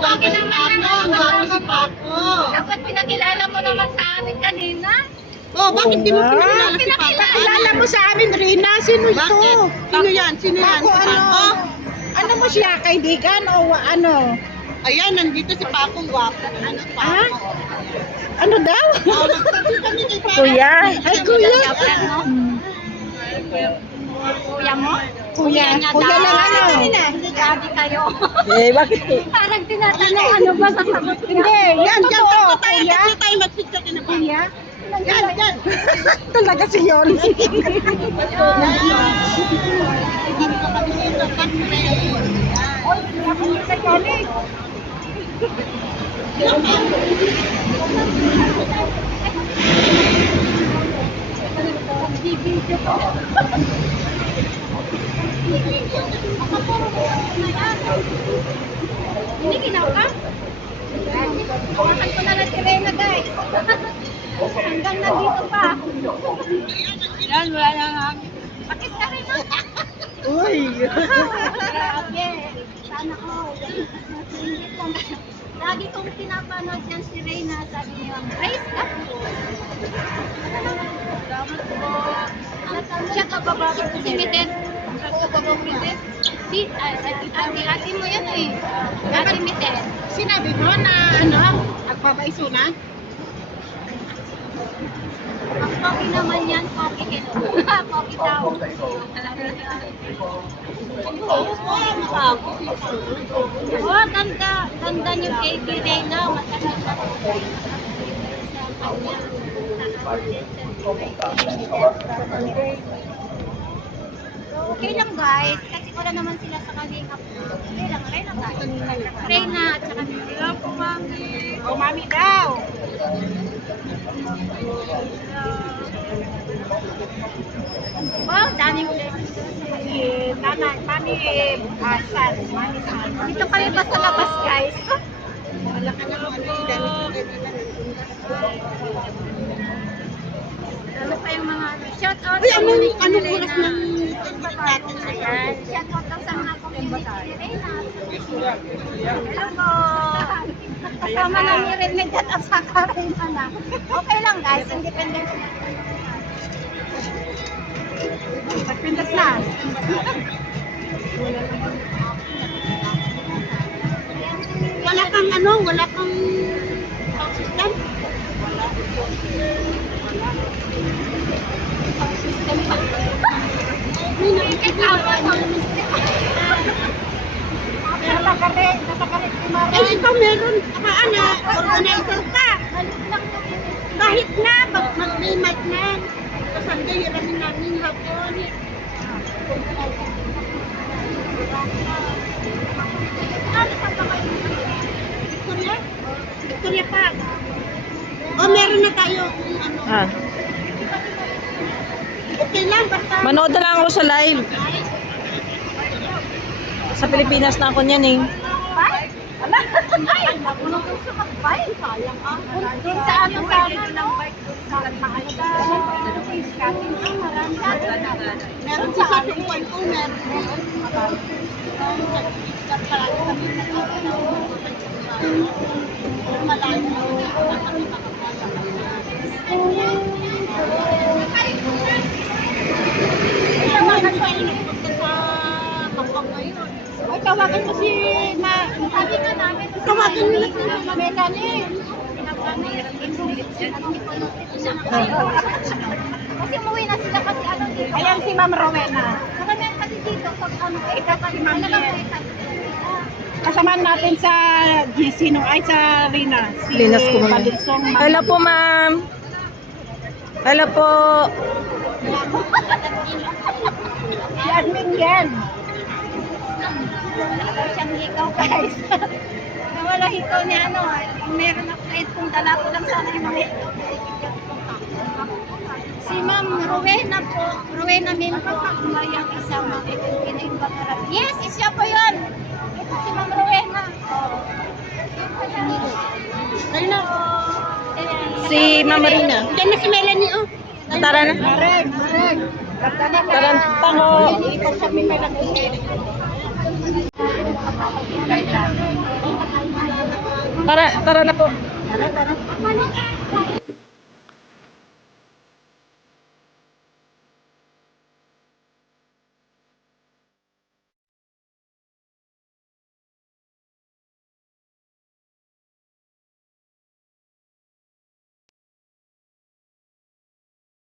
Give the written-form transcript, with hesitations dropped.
gwapo si Paco. Dapat pinakilala mo naman sa amin kanina. Oh, bakit di mo pinakilala si Paco? Pinakilala mo sa amin, Rina. Sino ito? Bakit? Sino yan? Sino yan? Si Paco? Ano mo siya? Kaibigan o ano? Ayan, nandito si Paco, gwapo. Ano, Paco? Ano daw? Oh, nagsabi kami ni Paco. Kuya. Ay, kuya. Kuya mo? Kuya. Kuya lang ano? Grabe kayo. Eh, bakit? Parang tinatanong ano ba sasagot ko. Hindi, yan Diyan totoo. tayo, Kuya. dito tayo mag-picture ka na ba? Kuya? Yan, yan. Talaga si Yon. Hindi ko kami dito. Hindi ginaw ka? Hawakan ko na lang si Reyna, guys. Hanggang nandito pa. Yan, wala na nga. Pakis ka rin, ha? Uy. Grabe. Sana all. Lagi kong pinapanood yan si Reyna. Sabi niya, praise God po. Salamat po. Siya ka ba si Miten? Oo, baba Miten. Si, ate mo yan eh. Ate Miten. Sinabi mo na ano? Agpapaiso na? Ang pogi naman yan, pogi kino. Pogi daw. Oh, ganda. Ganda niyo kay Reyna. Matagal na po. Okay lang guys, kasi wala naman sila sa kalinga po. Okay lang, Reyna guys. Reyna at saka Hello po, Mami. O, mami daw. Wow, daming blessings. Si nanay, mami, San. Mami, San. Dito kami ba sa labas guys? Wala ka na mga Ano pa yung mga shout out Uy, sa anong mga oras ng natin sa Ayan, shout out daw sa mga community ni Reyna. Hello po. Kasama na ni Remediat at saka Reyna na. Okay lang guys, independent. Nagpindas na. Wala kang ano, wala kang sound system? Natakarit si Mara. Eh, ikaw meron ka na, organizer ka. Kahit na, may mic na. Kasanda, hiramin namin hapon. Victoria? Victoria Park. O, meron na tayo. Ano. Ah. Okay lang, basta. Manood na lang ako sa live. Sa Pilipinas na ako niyan eh. Ay, nakulong sa mag-bike. Sayang ah. Doon sa ano sana, no? Meron si Sa 2.0, meron. Ay, tawagan mo si Sabi nga namin, Tawagan nila si Melanie. kasi umuwi na sila kasi ano dito. Ayan si Ma'am Rowena. Karamihan kasi dito pag ano, ikaw kasi Kasamaan natin sa GC no, ay sa Rina. Si Linas ko muna. Balinsong. Hello po, ma'am. Hello po. Si admin yan. Wala siyang hikaw guys. Nawala hikaw niya ano, meron ako kahit kung dala ko lang sana yung mga hikaw. Si Ma'am Rowena po, Rowena Minto, yung isang pinaimbagaran. Yes, siya po yun. Ito si Ma'am Rowena. Ayun na. Si Ma'am Marina. Diyan na si Melanie, oh. Tara na. Marek. Taranta ko. Ikaw sa may malaki. Tara na po. Tara, tara.